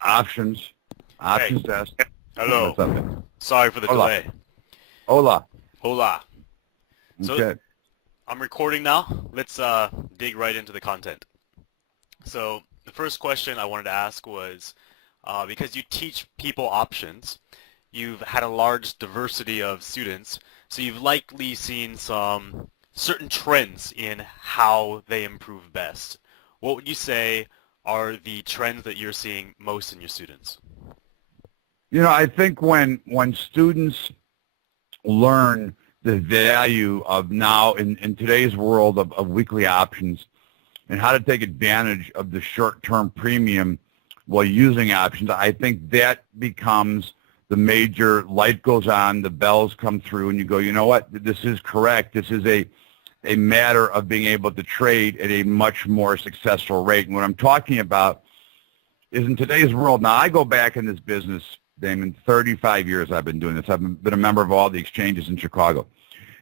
Options desk. Hello. What's up, man? Sorry for the delay. Hola. Hola. So Okay. I'm recording now. Let's dig right into the content. So the first question I wanted to ask was, because you teach people options, you've had a large diversity of students, so you've likely seen some certain trends in how they improve best. What would you say are the trends that you're seeing most in your students? You know, I think when students learn the value of now in today's world of weekly options and how to take advantage of the short-term premium while using options, I think that becomes the major light goes on, the bells come through, and you go, you know what, this is correct. This is a matter of being able to trade at a much more successful rate. And what I'm talking about is in today's world, now I go back in this business, Damon, 35 years I've been doing this. I've been a member of all the exchanges in Chicago.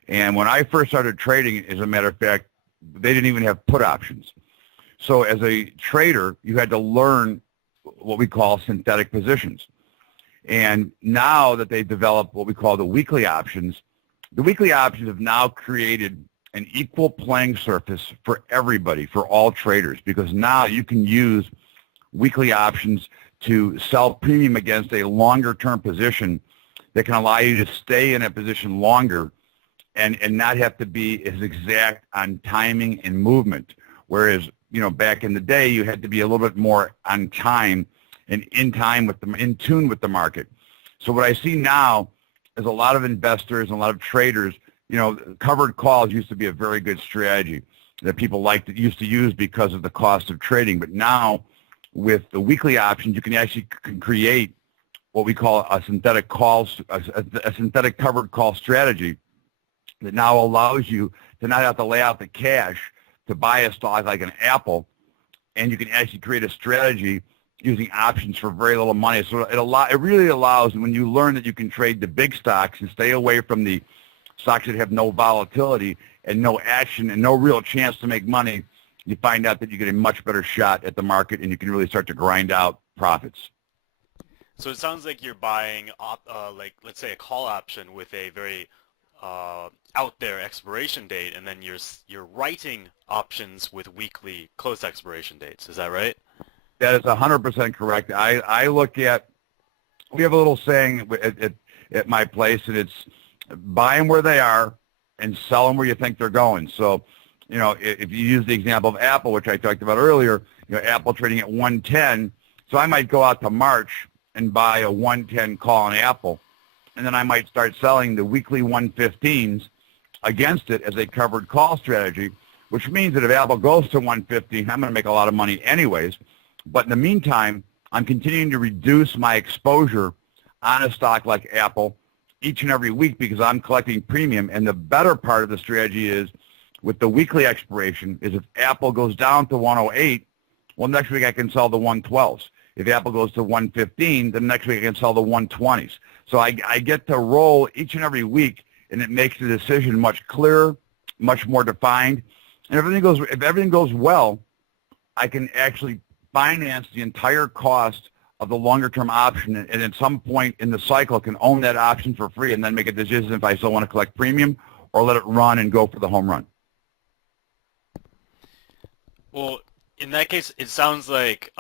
And when I first started trading, as a matter of fact, they didn't even have put options. So as a trader, you had to learn what we call synthetic positions. And now that they've developed what we call the weekly options have now created an equal playing surface for everybody, for all traders, because now you can use weekly options to sell premium against a longer-term position that can allow you to stay in a position longer and not have to be as exact on timing and movement. Whereas, you know, back in the day, you had to be a little bit more on time and in tune with the market. So what I see now is a lot of investors and a lot of traders, you know, covered calls used to be a very good strategy that people used to use because of the cost of trading. But now with the weekly options, you can actually create what we call a synthetic covered call strategy that now allows you to not have to lay out the cash to buy a stock like an Apple, and you can actually create a strategy using options for very little money. So it really allows, when you learn that you can trade the big stocks and stay away from the stocks that have no volatility and no action and no real chance to make money, you find out that you get a much better shot at the market and you can really start to grind out profits. So it sounds like you're buying, like, let's say a call option with a very out there expiration date, and then you're writing options with weekly close expiration dates. Is that right? That is 100% correct. I look at, we have a little saying at my place, and it's buy them where they are and sell them where you think they're going. So, you know, if you use the example of Apple, which I talked about earlier, you know, Apple trading at 110, so I might go out to March and buy a 110 call on Apple, and then I might start selling the weekly 115s against it as a covered call strategy, which means that if Apple goes to 115, I'm going to make a lot of money anyways. But in the meantime, I'm continuing to reduce my exposure on a stock like Apple each and every week because I'm collecting premium. And the better part of the strategy is with the weekly expiration is if Apple goes down to 108, well, next week I can sell the 112s. If Apple goes to 115, then next week I can sell the 120s. So I get to roll each and every week, and it makes the decision much clearer, much more defined. And if everything goes well, I can actually finance the entire cost of the longer-term option, and at some point in the cycle can own that option for free and then make a decision if I still want to collect premium or let it run and go for the home run. Well, in that case, it sounds like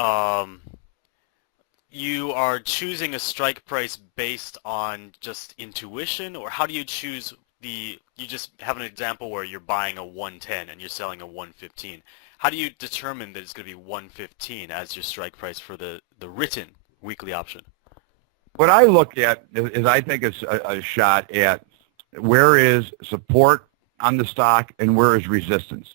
you are choosing a strike price based on just intuition, or how do you choose you just have an example where you're buying a 110 and you're selling a 115. How do you determine that it's going to be 115 as your strike price for the written weekly option? What I look at is I think it's a shot at where is support on the stock and where is resistance.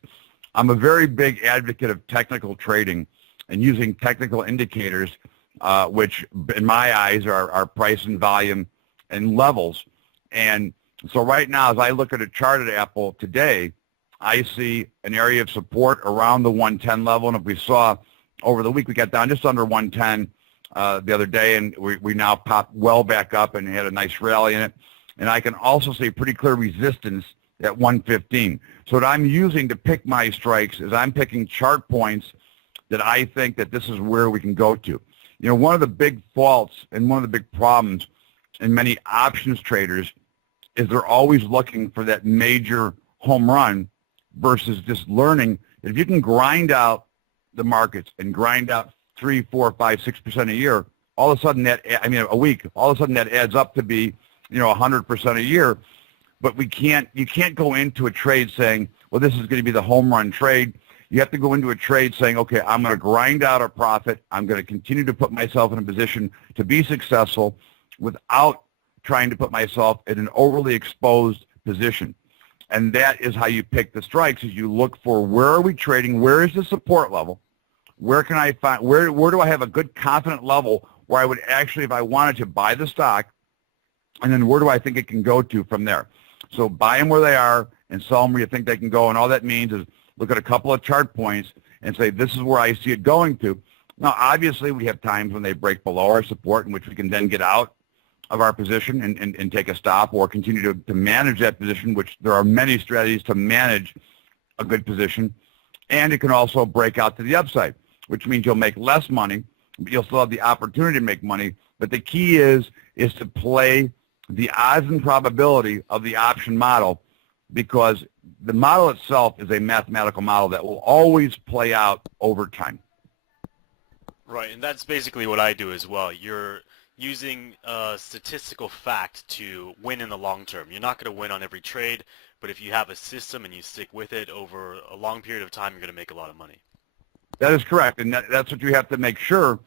I'm a very big advocate of technical trading and using technical indicators, which in my eyes are price and volume and levels. And so right now, as I look at a chart at Apple today, I see an area of support around the 110 level. And if we saw over the week, we got down just under 110 the other day, and we now popped well back up and had a nice rally in it. And I can also see pretty clear resistance at 115. So what I'm using to pick my strikes is I'm picking chart points that I think that this is where we can go to. You know, one of the big faults and one of the big problems in many options traders is they're always looking for that major home run versus just learning that if you can grind out the markets and grind out 3, 4, 5, 6% a year, all of a sudden a week, all of a sudden that adds up to be, 100% a year. But you can't go into a trade saying, well, this is going to be the home run trade. You have to go into a trade saying, okay, I'm going to grind out a profit. I'm going to continue to put myself in a position to be successful without trying to put myself in an overly exposed position. And that is how you pick the strikes, is you look for where are we trading, where is the support level, where can I find, where do I have a good confident level where I would actually, if I wanted to, buy the stock, and then where do I think it can go to from there. So buy them where they are and sell them where you think they can go, and all that means is look at a couple of chart points and say, this is where I see it going to. Now, obviously, we have times when they break below our support in which we can then get out of our position and take a stop or continue to manage that position, which there are many strategies to manage a good position. And it can also break out to the upside, which means you'll make less money, but you'll still have the opportunity to make money. But the key is to play the odds and probability of the option model, because the model itself is a mathematical model that will always play out over time. Right, and that's basically what I do as well. You're using a statistical fact to win in the long term. You're not going to win on every trade, but if you have a system and you stick with it over a long period of time, you're going to make a lot of money. That is correct, and that's what you have to make sure.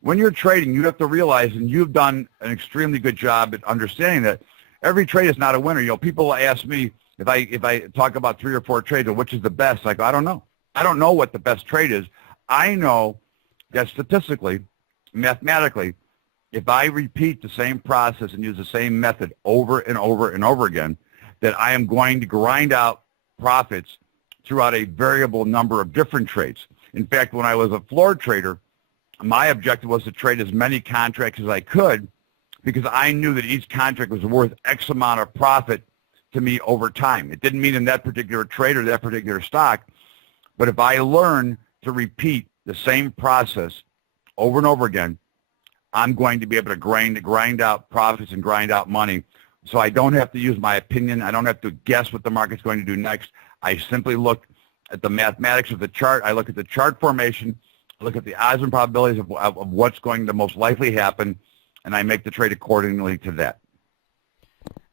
When you're trading, you have to realize, and you've done an extremely good job at understanding that every trade is not a winner. People ask me if I talk about 3 or 4 trades, or which is the best. I go, I don't know. I don't know what the best trade is. I know that statistically, mathematically, if I repeat the same process and use the same method over and over and over again, that I am going to grind out profits throughout a variable number of different trades. In fact, when I was a floor trader, my objective was to trade as many contracts as I could, because I knew that each contract was worth X amount of profit to me over time. It didn't mean in that particular trade or that particular stock, but if I learn to repeat the same process over and over again, I'm going to be able to grind out profits and grind out money. So I don't have to use my opinion. I don't have to guess what the market's going to do next. I simply look at the mathematics of the chart. I look at the chart formation. I look at the odds and probabilities of what's going to most likely happen, and I make the trade accordingly to that.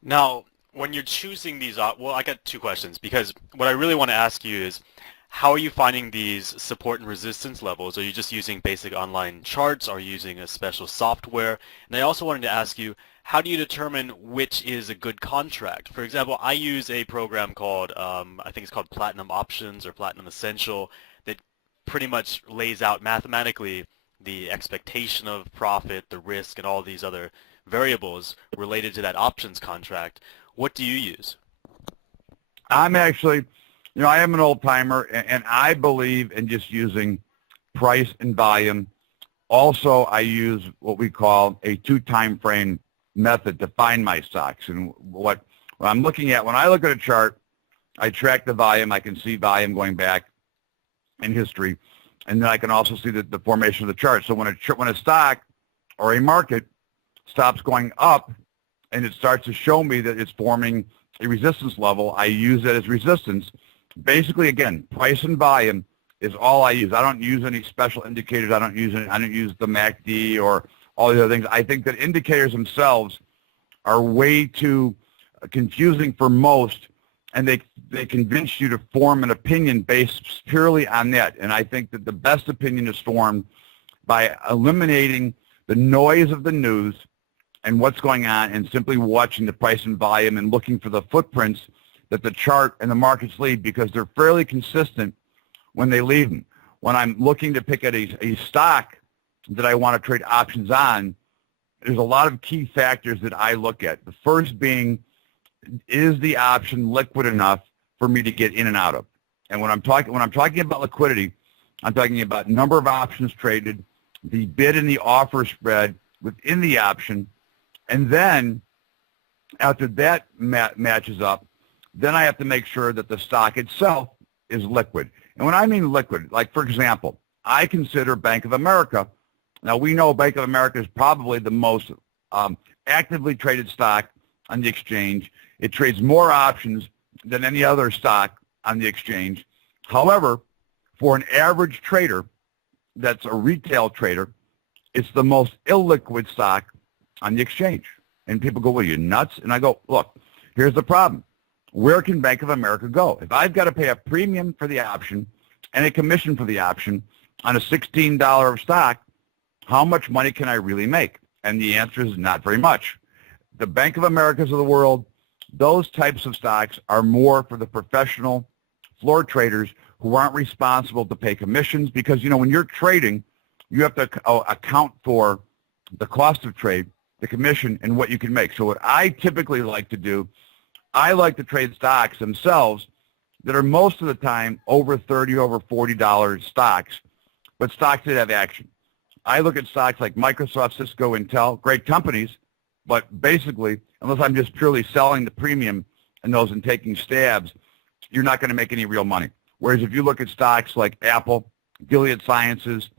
Now, when you're choosing these, well, I got 2 questions, because what I really want to ask you is, how are you finding these support and resistance levels? Are you just using basic online charts? Are you using a special software? And I also wanted to ask you, how do you determine which is a good contract? For example, I use a program called, I think it's called Platinum Options or Platinum Essential, that pretty much lays out mathematically the expectation of profit, the risk, and all these other variables related to that options contract. What do you use? I'm actually, I am an old timer, and I believe in just using price and volume. Also, I use what we call a 2 time frame method to find my stocks. And what I'm looking at, when I look at a chart, I track the volume. I can see volume going back in history, and then I can also see the formation of the chart. So when a stock or a market stops going up and it starts to show me that it's forming a resistance level, I use that as resistance. Basically, again, price and volume is all I use. I don't use any special indicators. I don't use the MACD or all the other things. I think that indicators themselves are way too confusing for most, and they convince you to form an opinion based purely on that. And I think that the best opinion is formed by eliminating the noise of the news and what's going on, and simply watching the price and volume and looking for the footprints that the chart and the markets leave, because they're fairly consistent when they leave them. When I'm looking to pick at a stock that I want to trade options on, there's a lot of key factors that I look at. The first being, is the option liquid enough for me to get in and out of? And when I'm talking about liquidity, I'm talking about number of options traded, the bid and the offer spread within the option, and then after that matches up, then I have to make sure that the stock itself is liquid. And when I mean liquid, like for example, I consider Bank of America. Now we know Bank of America is probably the most actively traded stock on the exchange. It trades more options than any other stock on the exchange. However, for an average trader that's a retail trader, it's the most illiquid stock on the exchange. And people go, well, are you nuts? And I go, look, here's the problem. Where can Bank of America go? If I've got to pay a premium for the option and a commission for the option on a $16 of stock, how much money can I really make? And the answer is not very much. The Bank of Americas of the world, those types of stocks are more for the professional floor traders who aren't responsible to pay commissions because, you know, when you're trading, you have to account for the cost of trade, the commission, and what you can make. So what I typically like to do, I like to trade stocks themselves that are most of the time over $30, over $40 stocks, but stocks that have action. I look at stocks like Microsoft, Cisco, Intel, great companies, but basically, unless I'm just purely selling the premium and those and taking stabs, you're not going to make any real money. Whereas if you look at stocks like Apple, Gilead Sciences,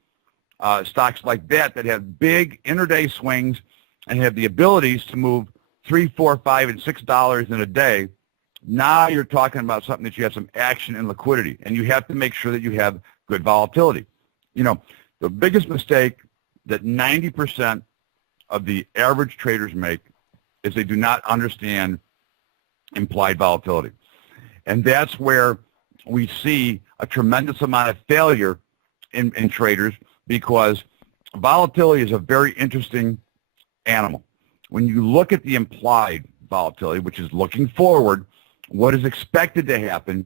stocks like that have big intraday swings and have the abilities to move $3, $4, $5, and $6 in a day, now you're talking about something that you have some action and liquidity, and you have to make sure that you have good volatility. You know, the biggest mistake that 90% of the average traders make is they do not understand implied volatility. And that's where we see a tremendous amount of failure in traders, because volatility is a very interesting animal. When you look at the implied volatility, which is looking forward, what is expected to happen,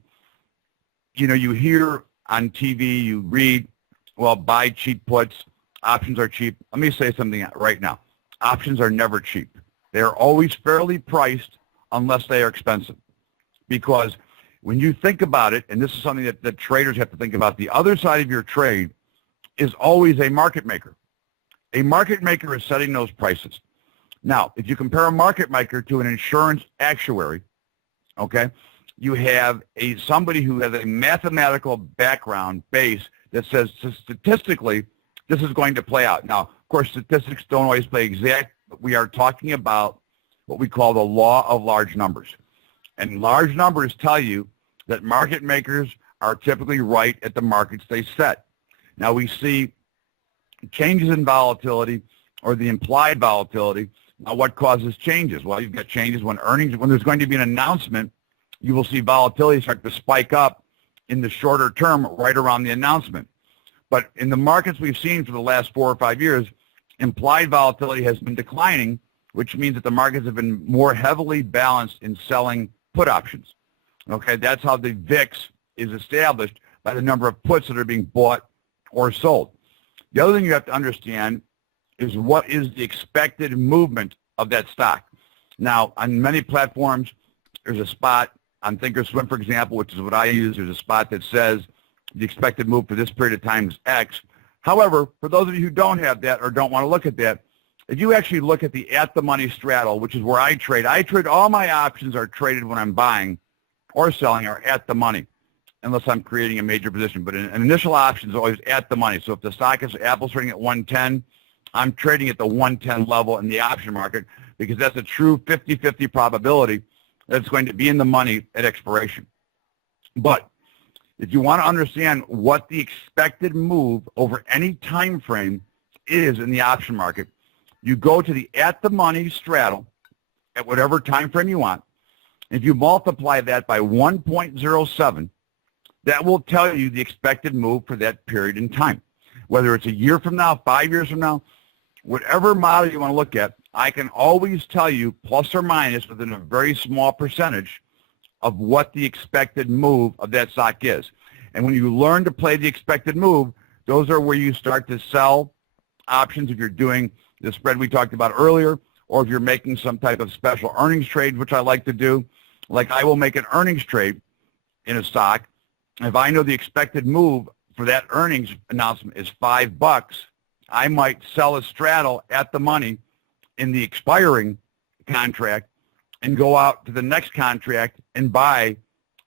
you know, you hear on TV, you read, well, buy cheap puts, options are cheap. Let me say something right now. Options are never cheap. They are always fairly priced unless they are expensive. Because when you think about it, and this is something that traders have to think about, the other side of your trade is always a market maker. A market maker is setting those prices. Now, if you compare a market maker to an insurance actuary, okay, you have somebody who has a mathematical background base that says statistically this is going to play out. Now, of course, statistics don't always play exact, but we are talking about what we call the law of large numbers. And large numbers tell you that market makers are typically right at the markets they set. Now, we see changes in volatility or the implied volatility. Now, what causes changes? Well, you've got changes when there's going to be an announcement, you will see volatility start to spike up in the shorter term right around the announcement. But in the markets we've seen for the last 4 or 5 years, implied volatility has been declining, which means that the markets have been more heavily balanced in selling put options. Okay, that's how the VIX is established, by the number of puts that are being bought or sold. The other thing you have to understand is what is the expected movement of that stock. Now, on many platforms, there's a spot on Thinkorswim, for example, which is what I use. There's a spot that says the expected move for this period of time is X. However, for those of you who don't have that or don't want to look at that, if you actually look at the Money Straddle, which is where I trade all my options are traded when I'm buying or selling are at the money, unless I'm creating a major position. But an initial option is always at the money. So if the stock is Apple's trading at 110, I'm trading at the 110 level in the option market, because that's a true 50-50 probability that it's going to be in the money at expiration. But if you want to understand what the expected move over any time frame is in the option market, you go to the at the money straddle at whatever time frame you want. If you multiply that by 1.07, that will tell you the expected move for that period in time. Whether it's a year from now, 5 years from now, whatever model you want to look at, I can always tell you plus or minus within a very small percentage of what the expected move of that stock is. And when you learn to play the expected move, those are where you start to sell options if you're doing the spread we talked about earlier, or if you're making some type of special earnings trade, which I like to do. Like I will make an earnings trade in a stock. If I know the expected move for that earnings announcement is $5, I might sell a straddle at the money in the expiring contract and go out to the next contract and buy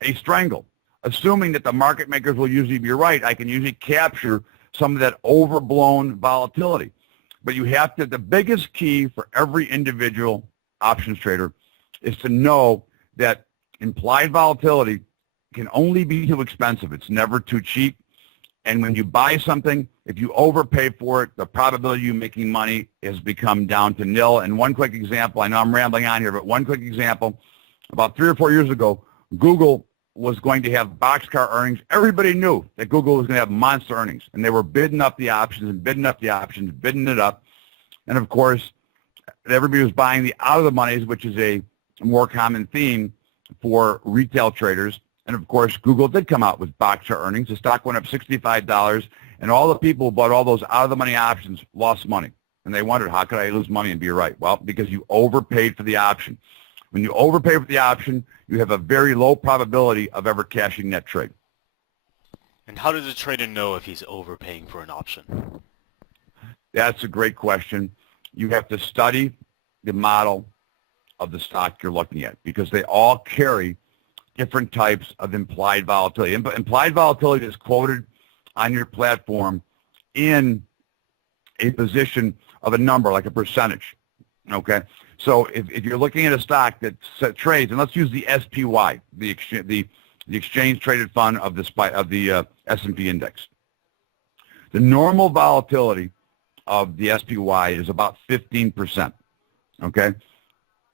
a strangle. Assuming that the market makers will usually be right, I can usually capture some of that overblown volatility. But you have to, the biggest key for every individual options trader is to know that implied volatility can only be too expensive. It's never too cheap. And when you buy something, if you overpay for it, the probability of you making money has become down to nil. And one quick example, I know I'm rambling on here, but one quick example, about 3 or 4 years ago, Google was going to have boxcar earnings. Everybody knew that Google was going to have monster earnings, and they were bidding up the options and bidding up the options, bidding it up. And of course, everybody was buying the out of the monies, which is a more common theme for retail traders. And of course, Google did come out with boxcar earnings. The stock went up $65, and all the people who bought all those out of the money options lost money. And they wondered, how could I lose money and be right? Well, because you overpaid for the option. When you overpay for the option, you have a very low probability of ever cashing that trade. And how does a trader know if he's overpaying for an option? That's a great question. You have to study the model of the stock you're looking at because they all carry different types of implied volatility. Implied volatility is quoted on your platform in a position of a number, like a percentage, okay? So if you're looking at a stock that trades, and let's use the SPY, the exchange traded fund of the S&P index. The normal volatility of the SPY is about 15%, okay?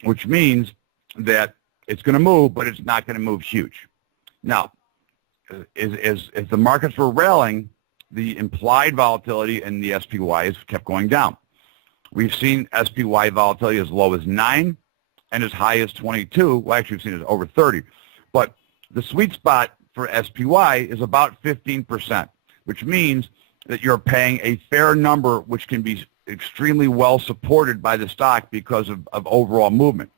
Which means that it's going to move, but it's not going to move huge. Now, as the markets were railing, the implied volatility in the SPY has kept going down. We've seen SPY volatility as low as 9 and as high as 22. Well, actually, we've seen it over 30. But the sweet spot for SPY is about 15%, which means that you're paying a fair number, which can be extremely well supported by the stock because of overall movement.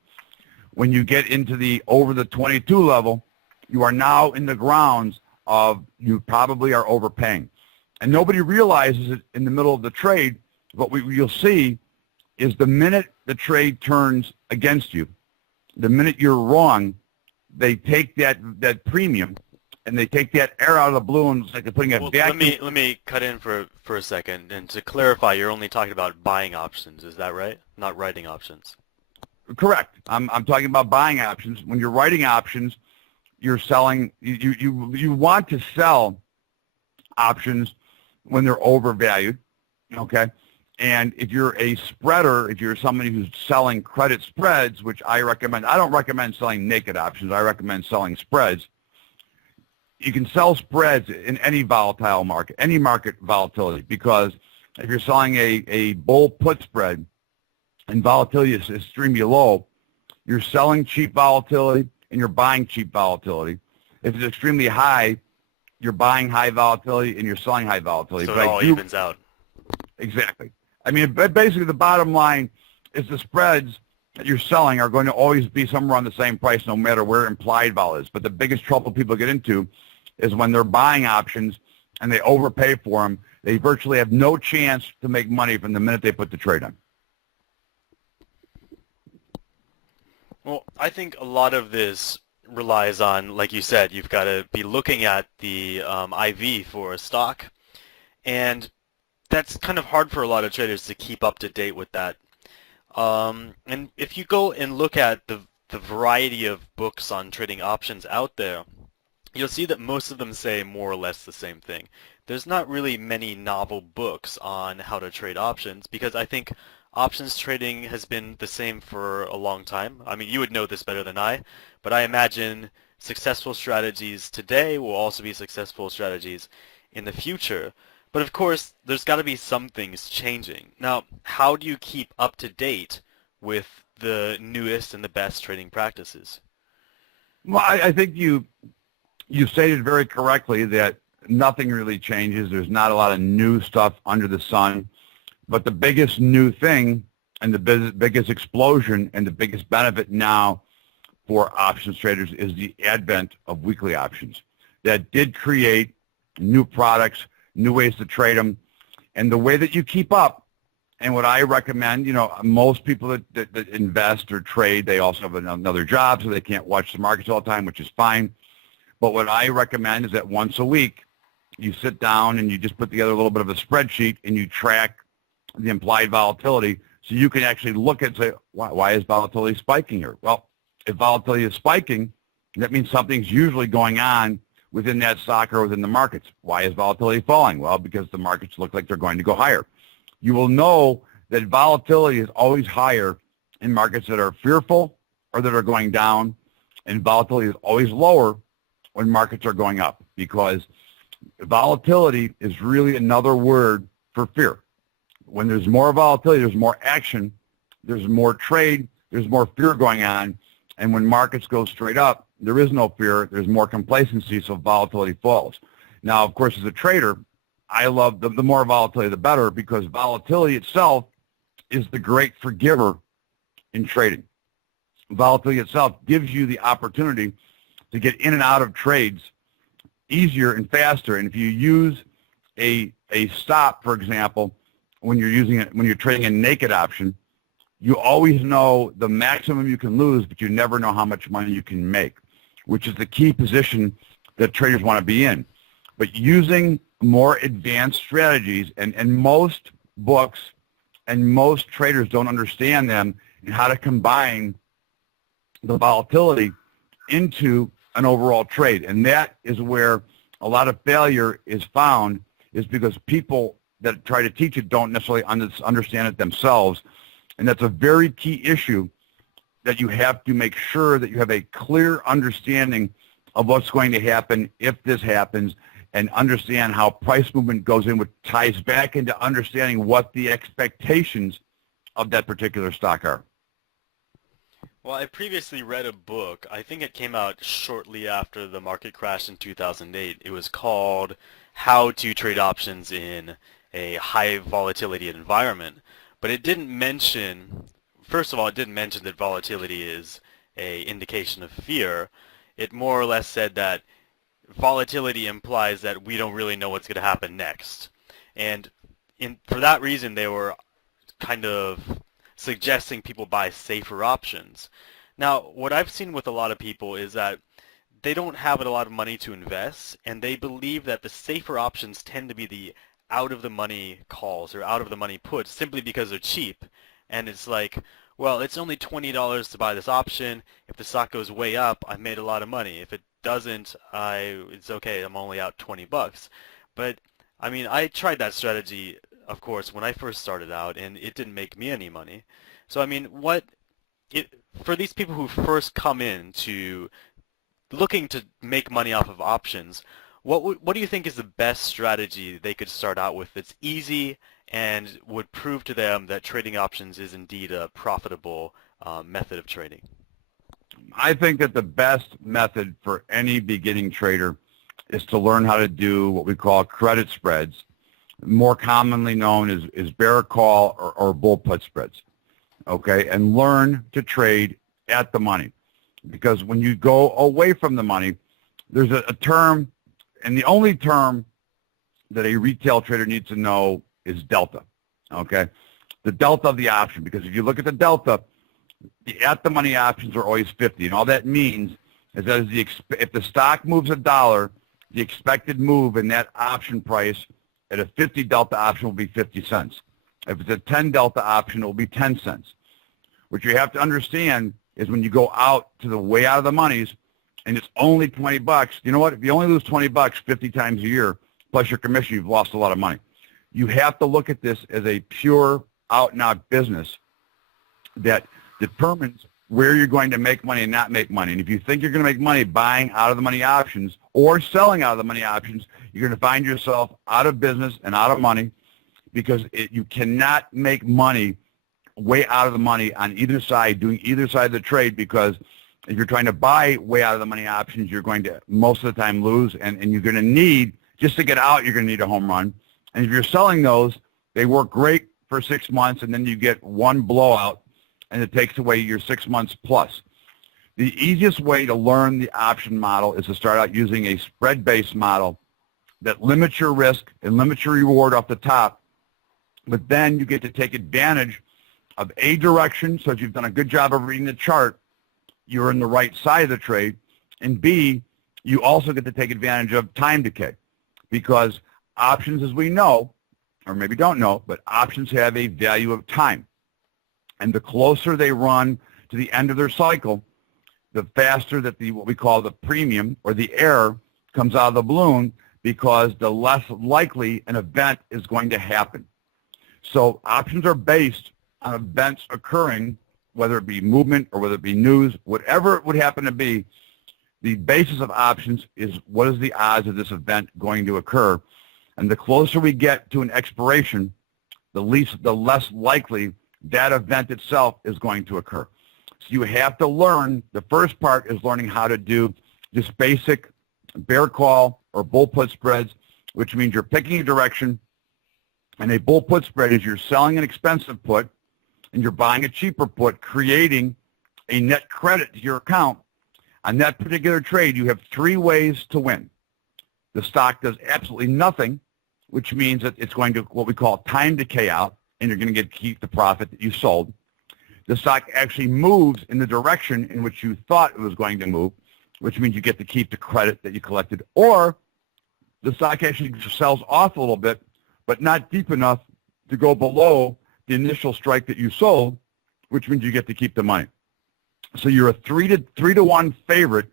When you get into the over the 22 level, you are now in the grounds of you probably are overpaying. And nobody realizes it in the middle of the trade. What you'll see is the minute the trade turns against you, the minute you're wrong, they take that premium and they take that air out of the balloon. It's like they're putting a vacuum. Let me cut in for a second. And to clarify, you're only talking about buying options. Is that right? Not writing options. Correct. I'm talking about buying options. When you're writing options, you're selling. You want to sell options when they're overvalued. Okay. And if you're a spreader, if you're somebody who's selling credit spreads, which I recommend, I don't recommend selling naked options. I recommend selling spreads. You can sell spreads in any volatile market, any market volatility, because if you're selling a bull put spread and volatility is extremely low, you're selling cheap volatility and you're buying cheap volatility. If it's extremely high, you're buying high volatility and you're selling high volatility. So it all evens out. Exactly. I mean, basically the bottom line is the spreads that you're selling are going to always be somewhere on the same price no matter where implied vol is. But the biggest trouble people get into is when they're buying options and they overpay for them, they virtually have no chance to make money from the minute they put the trade on. Well, I think a lot of this relies on, like you said, you've got to be looking at the IV for a stock, and that's kind of hard for a lot of traders to keep up to date with that. And if you go and look at the variety of books on trading options out there, you'll see that most of them say more or less the same thing. There's not really many novel books on how to trade options because I think options trading has been the same for a long time. I mean, you would know this better than I, but I imagine successful strategies today will also be successful strategies in the future. But of course, there's got to be some things changing. Now, how do you keep up to date with the newest and the best trading practices? Well, I think you stated very correctly that nothing really changes. There's not a lot of new stuff under the sun. But the biggest new thing and the biggest explosion and the biggest benefit now for options traders is the advent of weekly options. That did create new products, new ways to trade them. And the way that you keep up And what I recommend, most people that invest or trade, they also have another job, so they can't watch the markets all the time, which is fine. But what I recommend is that once a week, you sit down and you just put together a little bit of a spreadsheet and you track the implied volatility so you can actually look at and say, why is volatility spiking here? Well, if volatility is spiking, that means something's usually going on within that stock or within the markets. Why is volatility falling? Well, because the markets look like they're going to go higher. You will know that volatility is always higher in markets that are fearful or that are going down, and volatility is always lower when markets are going up, because volatility is really another word for fear. When there's more volatility, there's more action, there's more trade, there's more fear going on, and when markets go straight up, there is no fear, there's more complacency, so volatility falls. Now, of course, as a trader, I love the more volatility, the better, because volatility itself is the great forgiver in trading. Volatility itself gives you the opportunity to get in and out of trades easier and faster. And if you use a stop, for example, when you're trading a naked option, you always know the maximum you can lose, but you never know how much money you can make, which is the key position that traders want to be in. But using more advanced strategies, and most books and most traders don't understand them, and how to combine the volatility into an overall trade. And that is where a lot of failure is found, is because people that try to teach it don't necessarily understand it themselves. And that's a very key issue, that you have to make sure that you have a clear understanding of what's going to happen if this happens, and understand how price movement goes in, which ties back into understanding what the expectations of that particular stock are. Well, I previously read a book. I think it came out shortly after the market crash in 2008. It was called How to Trade Options in a High Volatility Environment. But it didn't mention, first of all, it didn't mention that volatility is an indication of fear. It more or less said that volatility implies that we don't really know what's going to happen next. And for that reason, they were kind of suggesting people buy safer options. Now, what I've seen with a lot of people is that they don't have a lot of money to invest, and they believe that the safer options tend to be the out-of-the-money calls or out-of-the-money puts, simply because they're cheap. And it's like, well, it's only $20 to buy this option. If the stock goes way up, I made a lot of money. If it doesn't, it's okay, I'm only out $20. But I mean, I tried that strategy, of course, when I first started out, and it didn't make me any money. So I mean, for these people who first come in to looking to make money off of options, what do you think is the best strategy they could start out with that's easy and would prove to them that trading options is indeed a profitable method of trading? I think that the best method for any beginning trader is to learn how to do what we call credit spreads, more commonly known as bear call or bull put spreads, okay? And learn to trade at the money. Because when you go away from the money, there's a term, and the only term that a retail trader needs to know is delta, okay? The delta of the option, because if you look at the delta, the at-the-money options are always 50, and all that means is that if the stock moves $1, the expected move in that option price at a 50 delta option will be 50 cents. If it's a 10 delta option, it will be 10 cents. What you have to understand is when you go out to the way out of the monies, and it's only $20, you know what? If you only lose $20 50 times a year, plus your commission, you've lost a lot of money. You have to look at this as a pure out-and-out business that determines where you're going to make money and not make money. And if you think you're going to make money buying out of the money options or selling out of the money options, you're going to find yourself out of business and out of money, because you cannot make money way out of the money on either side, doing either side of the trade, because if you're trying to buy way out of the money options, you're going to most of the time lose, and you're going to need, just to get out, you're going to need a home run. And if you're selling those, they work great for 6 months, and then you get one blowout, and it takes away your 6 months plus. The easiest way to learn the option model is to start out using a spread-based model that limits your risk and limits your reward off the top, but then you get to take advantage of A, direction, so if you've done a good job of reading the chart, you're in the right side of the trade, and B, you also get to take advantage of time decay, because options, as we know, or maybe don't know, but options have a value of time. And the closer they run to the end of their cycle, the faster that what we call the premium or the error comes out of the balloon, because the less likely an event is going to happen. So options are based on events occurring, whether it be movement or whether it be news, whatever it would happen to be. The basis of options is what is the odds of this event going to occur. And the closer we get to an expiration, the less likely that event itself is going to occur. So you have to learn, the first part is learning how to do just basic bear call or bull put spreads, which means you're picking a direction, and a bull put spread is you're selling an expensive put and you're buying a cheaper put, creating a net credit to your account. On that particular trade, you have 3 ways to win. The stock does absolutely nothing, which means that it's going to what we call time decay out, and you're going to keep the profit that you sold. The stock actually moves in the direction in which you thought it was going to move, which means you get to keep the credit that you collected. Or the stock actually sells off a little bit, but not deep enough to go below the initial strike that you sold, which means you get to keep the money. So you're a 3 to 1 favorite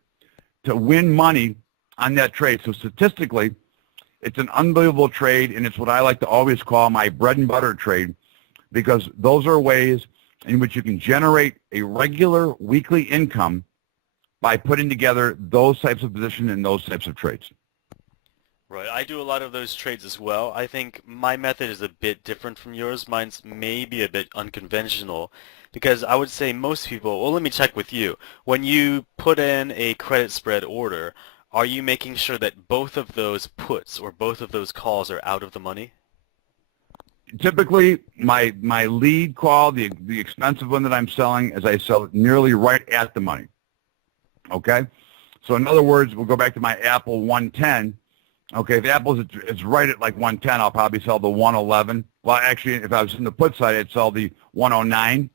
to win money on that trade. So statistically, it's an unbelievable trade, and it's what I like to always call my bread and butter trade, because those are ways in which you can generate a regular weekly income by putting together those types of positions and those types of trades. Right. I do a lot of those trades as well. I think my method is a bit different from yours. Mine's maybe a bit unconventional, because I would say most people, well, let me check with you. When you put in a credit spread order, are you making sure that both of those puts or both of those calls are out of the money? Typically, my lead call, the expensive one that I'm selling, is I sell it nearly right at the money. Okay? So in other words, we'll go back to my Apple 110. Okay, if Apple is right at like 110, I'll probably sell the 111. Well, actually, if I was in the put side, I'd sell the 109.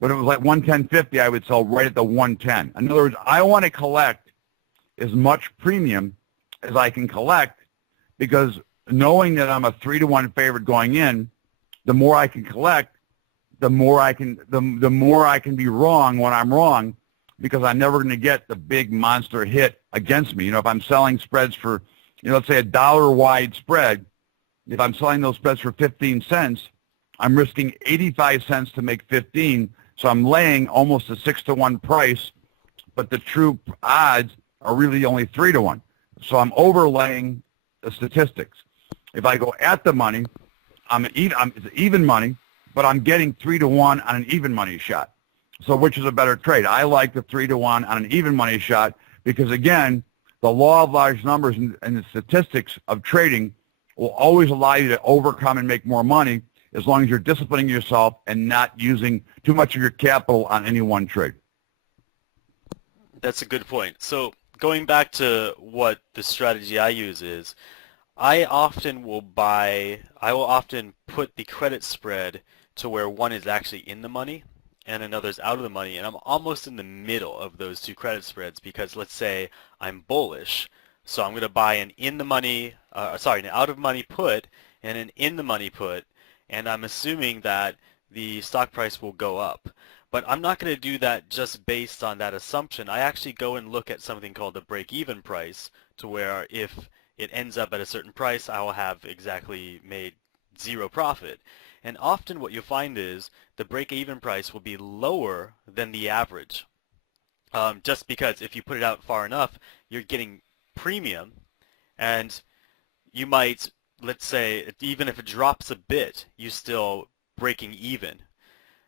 But if it was like 110.50, I would sell right at the 110. In other words, I want to collect as much premium as I can collect, because knowing that I'm a 3 to 1 favorite going in, the more I can collect, the more I can be wrong when I'm wrong, because I'm never going to get the big monster hit against me. You know, if I'm selling spreads for, let's say $1 wide spread, if I'm selling those spreads for 15 cents, I'm risking 85 cents to make 15, so I'm laying almost a 6 to 1 price, but the true odds are really only 3 to 1. So I'm overlaying the statistics. If I go at the money, it's even money, but I'm getting 3 to 1 on an even money shot. So which is a better trade? I like the 3 to 1 on an even money shot, because again, the law of large numbers and the statistics of trading will always allow you to overcome and make more money, as long as you're disciplining yourself and not using too much of your capital on any one trade. That's a good point. So going back to what the strategy I use is, I will often put the credit spread to where one is actually in the money and another's out of the money, and I'm almost in the middle of those two credit spreads, because let's say I'm bullish, so I'm going to buy an an out of money put and an in the money put, and I'm assuming that the stock price will go up. But I'm not going to do that just based on that assumption. I actually go and look at something called the break-even price, to where if it ends up at a certain price, I will have exactly made 0 profit. And often what you'll find is the break-even price will be lower than the average. Just because if you put it out far enough, you're getting premium, and you might, let's say, even if it drops a bit, you're still breaking even.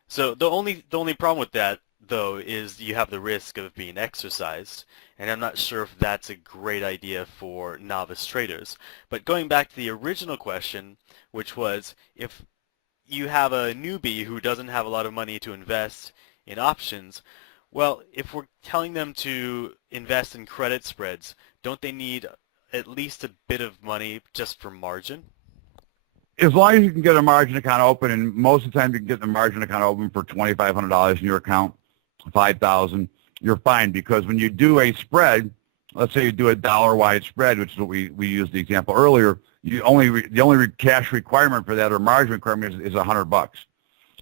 So the only problem with that, though, is you have the risk of being exercised, and I'm not sure if that's a great idea for novice traders. But going back to the original question, which was, if you have a newbie who doesn't have a lot of money to invest in options, well, if we're telling them to invest in credit spreads, don't they need at least a bit of money just for margin? As long as you can get a margin account open, and most of the time you can get the margin account open for $2,500 in your account, $5,000, you're fine, because when you do a spread, let's say you do a dollar-wide spread, which is what we used the example earlier, the only cash requirement for that or margin requirement is $100.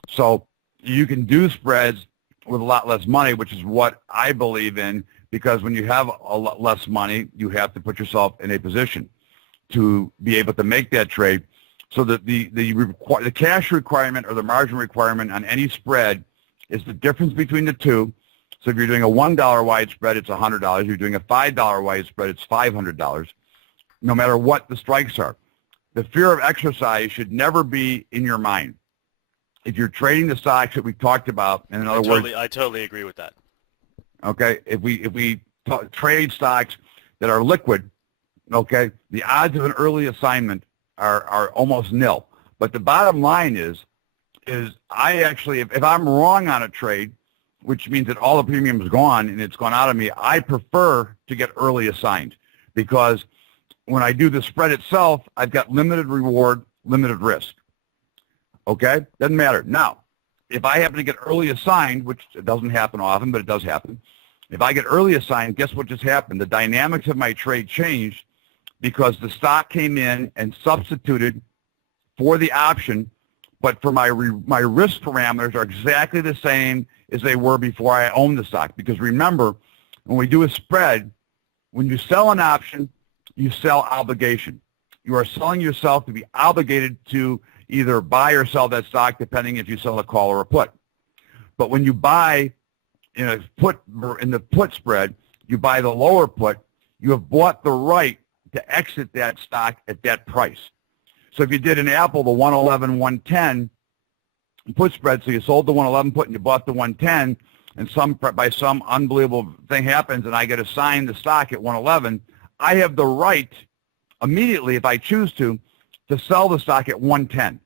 So you can do spreads with a lot less money, which is what I believe in, because when you have a lot less money, you have to put yourself in a position to be able to make that trade. So that the cash requirement or the margin requirement on any spread is the difference between the two. So if you're doing a $1 wide spread, it's $100. If you're doing a $5 wide spread, it's $500, no matter what the strikes are. The fear of exercise should never be in your mind. If you're trading the stocks that we talked about, and in other words, I totally agree with that. Okay, if we trade stocks that are liquid, okay, the odds of an early assignment are almost nil. But the bottom line is I actually, if I'm wrong on a trade, which means that all the premium is gone and it's gone out of me, I prefer to get early assigned, because when I do the spread itself, I've got limited reward, limited risk. Okay? Doesn't matter. Now, if I happen to get early assigned, which doesn't happen often, but it does happen, if I get early assigned, guess what just happened? The dynamics of my trade changed because the stock came in and substituted for the option, but for my risk parameters are exactly the same as they were before I owned the stock. Because remember, when we do a spread, when you sell an option, you sell obligation. You are selling yourself to be obligated to either buy or sell that stock, depending if you sell a call or a put. But when you buy in the put spread, you buy the lower put, you have bought the right to exit that stock at that price. So if you did an Apple, the 111, 110 put spread, so you sold the 111 put and you bought the 110, and by some unbelievable thing happens and I get assigned the stock at 111, I have the right immediately, if I choose to sell the stock at 110.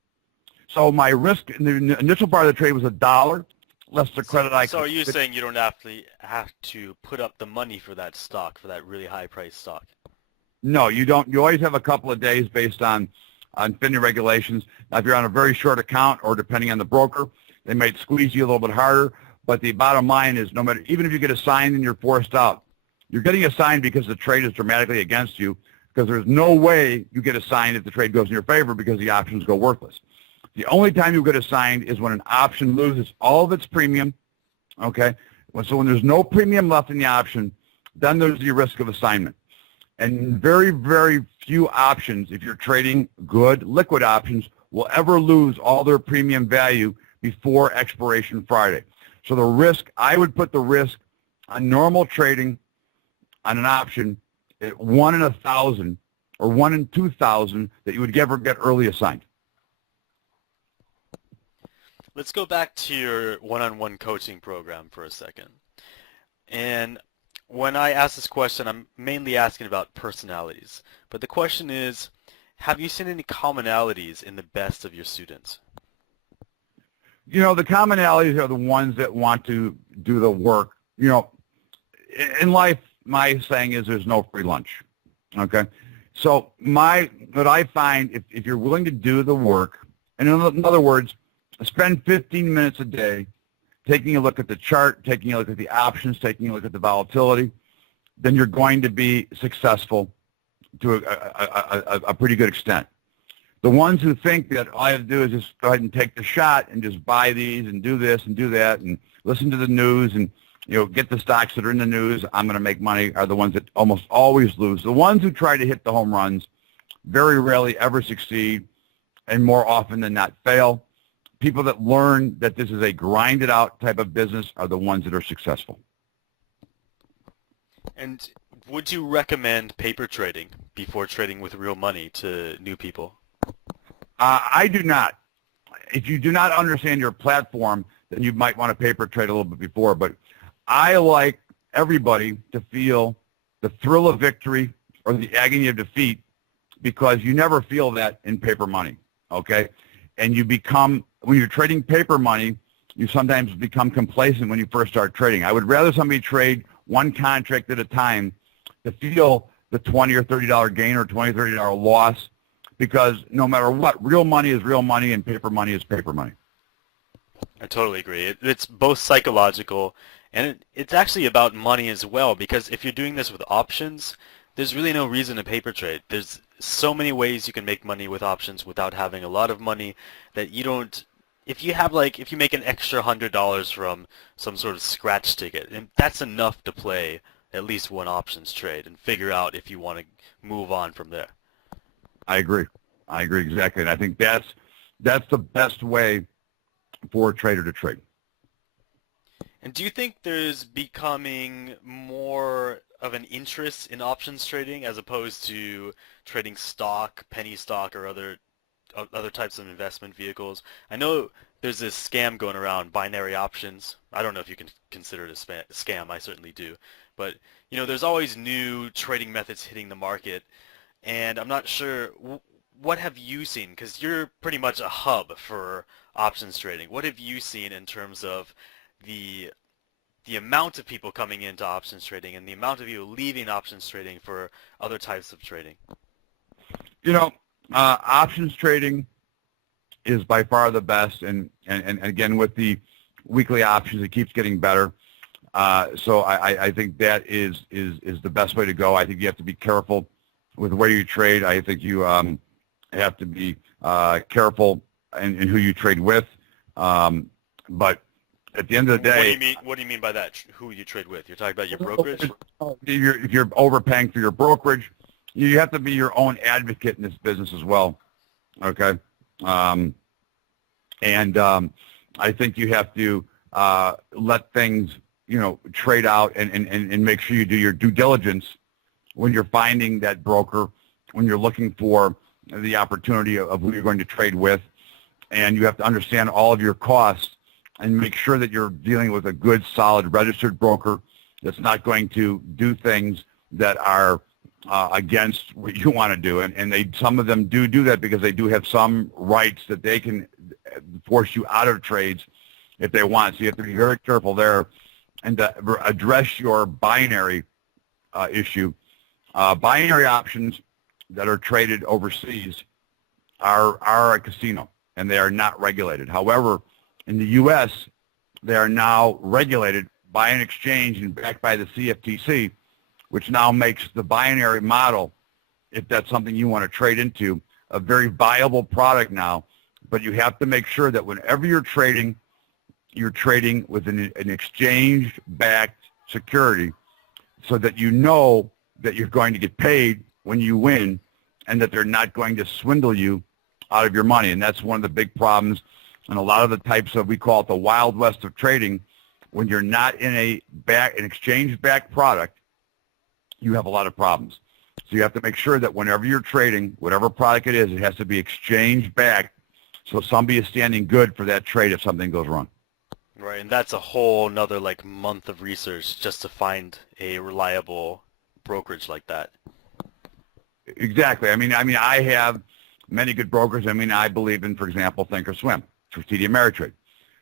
So my risk in the initial part of the trade was $1 less the credit I. So are you saying you don't have to put up the money for that stock, for that really high price stock? No, you don't. You always have a couple of days based on FINRA regulations. Now, if you're on a very short account or depending on the broker, they might squeeze you a little bit harder. But the bottom line is, no matter, even if you get assigned and you're forced out, you're getting assigned because the trade is dramatically against you, because there's no way you get assigned if the trade goes in your favor because the options go worthless. The only time you get assigned is when an option loses all of its premium, okay? So when there's no premium left in the option, then there's the risk of assignment. And very, very few options, if you're trading good liquid options, will ever lose all their premium value before expiration Friday. So the risk, I would put the risk on normal trading on an option at 1 in 1,000 or 1 in 2,000 that you would ever get early assigned. Let's go back to your one-on-one coaching program for a second. And when I ask this question, I'm mainly asking about personalities. But the question is, have you seen any commonalities in the best of your students? You know, the commonalities are the ones that want to do the work. You know, in life, my saying is there's no free lunch, okay? So what I find, if you're willing to do the work, and in other words, spend 15 minutes a day taking a look at the chart, taking a look at the options, taking a look at the volatility, then you're going to be successful to a pretty good extent. The ones who think that all I have to do is just go ahead and take the shot and just buy these and do this and do that and listen to the news and, you know, get the stocks that are in the news, I'm going to make money, are the ones that almost always lose. The ones who try to hit the home runs very rarely ever succeed, and more often than not fail. People that learn that this is a grinded out type of business are the ones that are successful. And would you recommend paper trading before trading with real money to new people? I do not. If you do not understand your platform, then you might want to paper trade a little bit before. But I like everybody to feel the thrill of victory or the agony of defeat, because you never feel that in paper money, okay? And you become, when you're trading paper money, you sometimes become complacent when you first start trading. I would rather somebody trade one contract at a time to feel the $20 or $30 gain or $20, $30 loss, because no matter what, real money is real money and paper money is paper money. I totally agree. It's both psychological and it's actually about money as well, because if you're doing this with options, there's really no reason to paper trade. There's so many ways you can make money with options without having a lot of money that you don't. If you make an extra $100 from some sort of scratch ticket, and that's enough to play at least one options trade and figure out if you want to move on from there. I agree exactly, and I think that's the best way for a trader to trade. And do you think there's becoming more of an interest in options trading as opposed to trading stock, penny stock, or other types of investment vehicles? I know there's this scam going around, binary options. I don't know if you can consider it a scam. I certainly do. But there's always new trading methods hitting the market, and I'm not sure. What have you seen? Because you're pretty much a hub for options trading. What have you seen in terms of the amount of people coming into options trading and the amount of you leaving options trading for other types of trading? Options trading is by far the best, and again, with the weekly options, it keeps getting better. So I think that is the best way to go. I think you have to be careful with where you trade. I think you have to be careful in who you trade with. But at the end of the day, what do you mean by that? Who you trade with? You're talking about your brokerage? If you're overpaying for your brokerage, you have to be your own advocate in this business as well. Okay, and I think you have to let things trade out and make sure you do your due diligence when you're finding that broker, when you're looking for the opportunity of who you're going to trade with, and you have to understand all of your costs and make sure that you're dealing with a good, solid, registered broker that's not going to do things that are against what you want to do. And some of them do that because they do have some rights that they can force you out of trades if they want. So you have to be very careful there. And to address your binary issue, binary options that are traded overseas are a casino, and they are not regulated. However, in the U.S., they are now regulated by an exchange and backed by the CFTC, which now makes the binary model, if that's something you want to trade into, a very viable product now. But you have to make sure that whenever you're trading with an exchange-backed security, so that you know that you're going to get paid when you win and that they're not going to swindle you out of your money. And that's one of the big problems. And a lot of the types of, we call it the Wild West of trading, when you're not in an exchange-backed product, you have a lot of problems. So you have to make sure that whenever you're trading, whatever product it is, it has to be exchange-backed, so somebody is standing good for that trade if something goes wrong. Right, and that's a whole another month of research just to find a reliable brokerage like that. Exactly. I mean, I have many good brokers. I believe in, for example, Thinkorswim, for TD Ameritrade.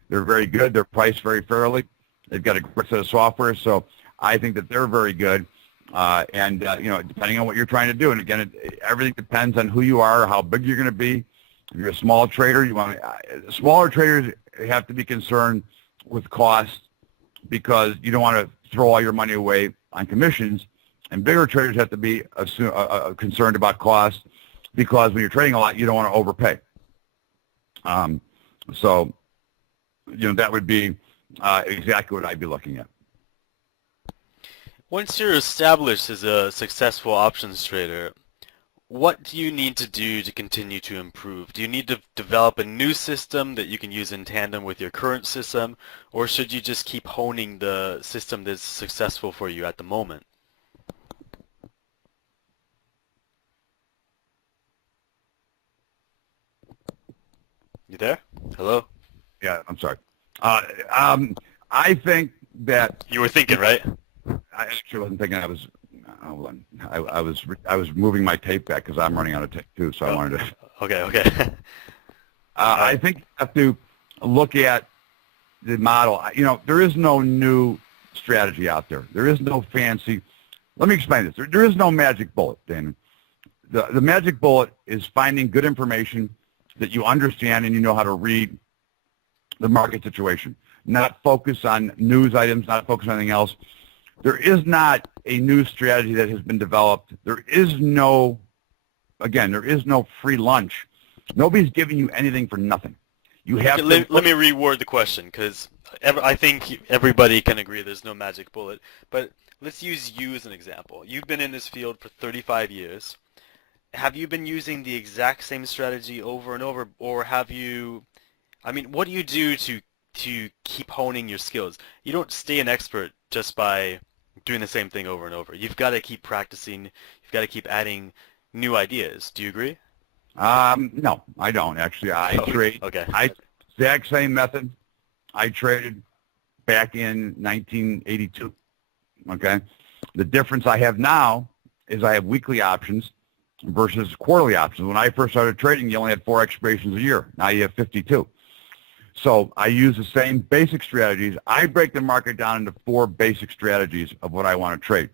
They're very good. They're priced very fairly. They've got a great set of software, so I think that they're very good. And depending on what you're trying to do, and again, everything depends on who you are, how big you're going to be. If you're a small trader, smaller traders have to be concerned with cost, because you don't want to throw all your money away on commissions. And bigger traders have to be concerned about cost, because when you're trading a lot, you don't want to overpay. So that would be exactly what I'd be looking at. Once you're established as a successful options trader, what do you need to do to continue to improve? Do you need to develop a new system that you can use in tandem with your current system, or should you just keep honing the system that's successful for you at the moment? You there? Hello? Yeah, I'm sorry. I think that you were thinking, right? I actually wasn't thinking. I was moving my tape back because I'm running out of tape too. So I wanted to. Okay. I think you have to look at the model. There is no new strategy out there. There is no fancy. Let me explain this. There is no magic bullet, Damon. The magic bullet is finding good information that you understand and you know how to read the market situation. Not focus on news items, not focus on anything else. There is not a new strategy that has been developed. There is no free lunch. Nobody's giving you anything for nothing. You have Okay, let me reword the question, because I think everybody can agree there's no magic bullet. But let's use you as an example. You've been in this field for 35 years. Have you been using the exact same strategy over and over, or have you? I mean, what do you do to keep honing your skills? You don't stay an expert just by doing the same thing over and over. You've got to keep practicing. You've got to keep adding new ideas. Do you agree? No, I don't actually. I trade. Okay. Exact same method. I traded back in 1982. Okay. The difference I have now is I have weekly options versus quarterly options. When I first started trading, you only had 4 expirations a year. Now you have 52. So I use the same basic strategies. I break the market down into 4 basic strategies of what I want to trade.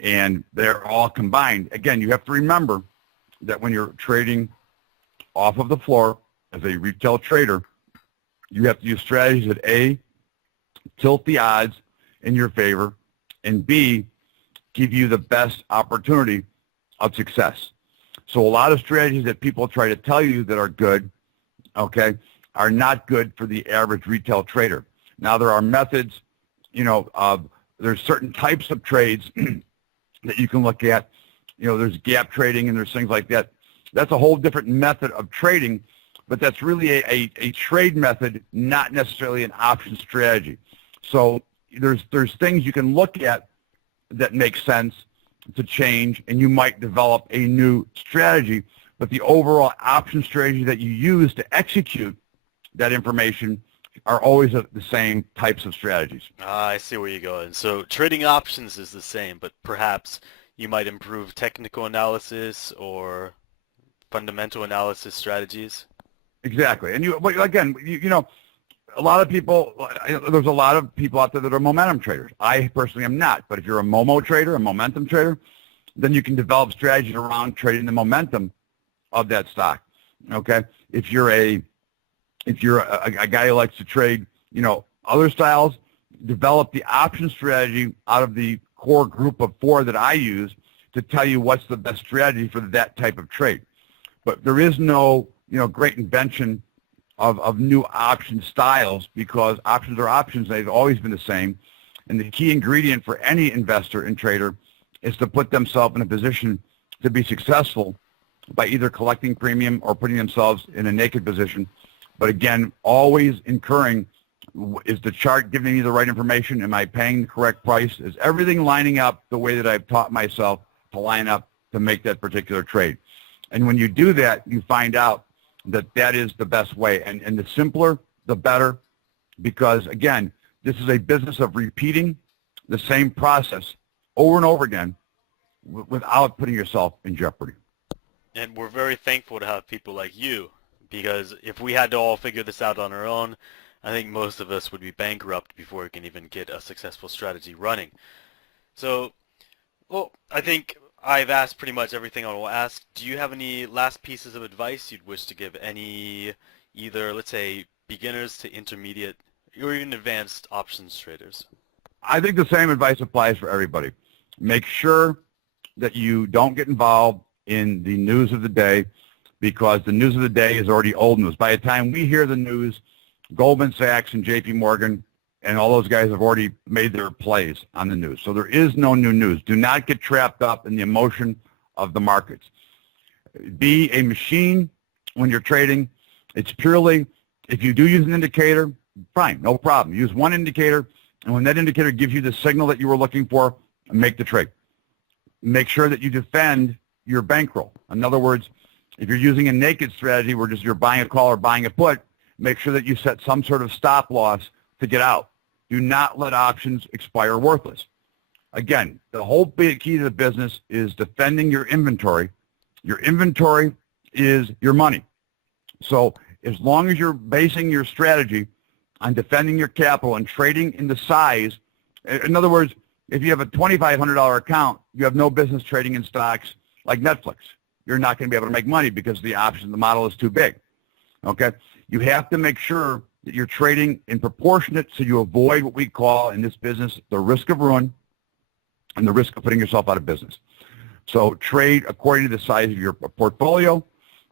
And they're all combined. Again, you have to remember that when you're trading off of the floor as a retail trader, you have to use strategies that A, tilt the odds in your favor, and B, give you the best opportunity of success. So a lot of strategies that people try to tell you that are good, okay, are not good for the average retail trader. Now there are methods, there's certain types of trades that you can look at. There's gap trading and there's things like that. That's a whole different method of trading, but that's really a trade method, not necessarily an option strategy. So there's things you can look at that make sense to change, and you might develop a new strategy, but the overall option strategy that you use to execute that information are always the same types of strategies. I see where you're going. So trading options is the same, but perhaps you might improve technical analysis or fundamental analysis strategies. Exactly. And a lot of people, there's a lot of people out there that are momentum traders. I personally am not, but if you're a momentum trader, then you can develop strategies around trading the momentum of that stock. Okay. If you're a guy who likes to trade, other styles, develop the option strategy out of the core group of 4 that I use to tell you what's the best strategy for that type of trade. But there is no, great invention of new option styles, because options are options. They've always been the same. And the key ingredient for any investor and trader is to put themselves in a position to be successful by either collecting premium or putting themselves in a naked position. But again, always incurring, is the chart giving me the right information? Am I paying the correct price? Is everything lining up the way that I've taught myself to line up to make that particular trade? And when you do that, you find out that that is the best way. And the simpler, the better, because, again, this is a business of repeating the same process over and over again without putting yourself in jeopardy. And we're very thankful to have people like you, because if we had to all figure this out on our own, I think most of us would be bankrupt before we can even get a successful strategy running. So, well, I think I've asked pretty much everything I will ask. Do you have any last pieces of advice you'd wish to give any, either, let's say, beginners to intermediate or even advanced options traders? I think the same advice applies for everybody. Make sure that you don't get involved in the news of the day, because the news of the day is already old news. By the time we hear the news, Goldman Sachs and JP Morgan and all those guys have already made their plays on the news. So there is no new news. Do not get trapped up in the emotion of the markets. Be a machine when you're trading. It's purely, if you do use an indicator, fine, no problem. Use one indicator, and when that indicator gives you the signal that you were looking for, make the trade. Make sure that you defend your bankroll. In other words, if you're using a naked strategy where just you're buying a call or buying a put, make sure that you set some sort of stop loss to get out. Do not let options expire worthless. Again, the whole big key to the business is defending your inventory. Your inventory is your money. So as long as you're basing your strategy on defending your capital and trading in the size, in other words, if you have a $2,500 account, you have no business trading in stocks like Netflix. you're not going to be able to make money because the model is too big. Okay? You have to make sure that you're trading in proportionate so you avoid what we call in this business the risk of ruin and the risk of putting yourself out of business. So trade according to the size of your portfolio,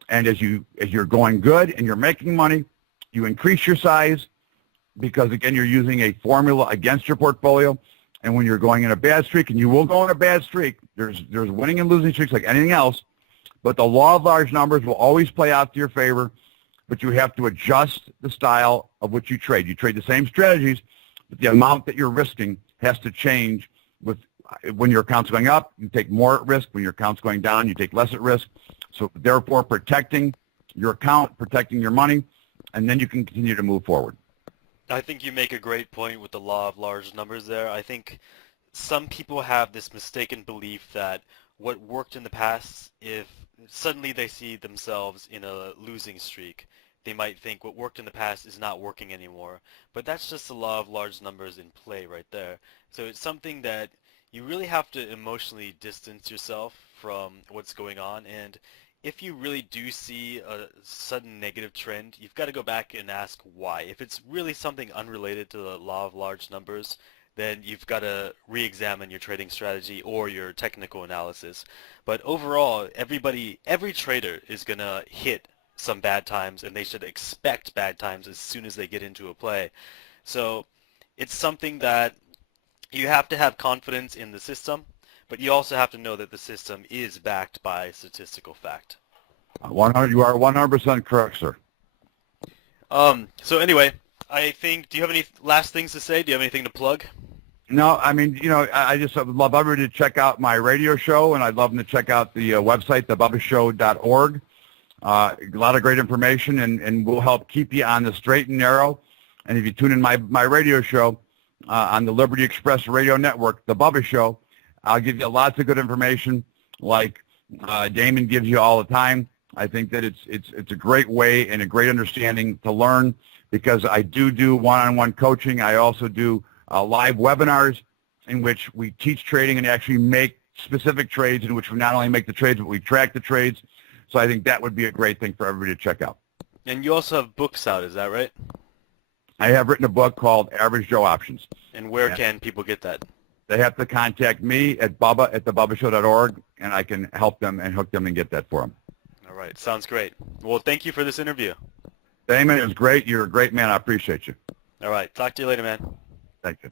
and as you're going good and you're making money, you increase your size because, again, you're using a formula against your portfolio. And when you're going in a bad streak, and you will go in a bad streak, there's winning and losing streaks like anything else, but the law of large numbers will always play out to your favor, but you have to adjust the style of which you trade. You trade the same strategies, but the amount that you're risking has to change. When your account's going up, you take more at risk. When your account's going down, you take less at risk. So therefore, protecting your account, protecting your money, and then you can continue to move forward. I think you make a great point with the law of large numbers there. I think some people have this mistaken belief that what worked in the past, if suddenly they see themselves in a losing streak, they might think what worked in the past is not working anymore. But that's just the law of large numbers in play right there. So it's something that you really have to emotionally distance yourself from what's going on. And if you really do see a sudden negative trend, you've got to go back and ask why. If it's really something unrelated to the law of large numbers, then you've got to re-examine your trading strategy or your technical analysis. But overall, every trader is going to hit some bad times, and they should expect bad times as soon as they get into a play. So it's something that you have to have confidence in the system, but you also have to know that the system is backed by statistical fact. You are 100% correct, sir. So anyway, I think, do you have any last things to say? Do you have anything to plug? No, I mean, I just would love everybody to check out my radio show, and I'd love them to check out the website, thebubbashow.org. A lot of great information, and we'll help keep you on the straight and narrow. And if you tune in my radio show on the Liberty Express Radio Network, The Bubba Show, I'll give you lots of good information like Damon gives you all the time. I think that it's a great way and a great understanding to learn, because I do one-on-one coaching. I also do live webinars in which we teach trading and actually make specific trades, in which we not only make the trades, but we track the trades. So I think that would be a great thing for everybody to check out. And you also have books out, is that right? I have written a book called Average Joe Options. And where can people get that? They have to contact me at Bubba@thebubbashow.org, and I can help them and hook them and get that for them. All right. Sounds great. Well, thank you for this interview. Damon, it was great. You're a great man. I appreciate you. All right. Talk to you later, man. Thank you.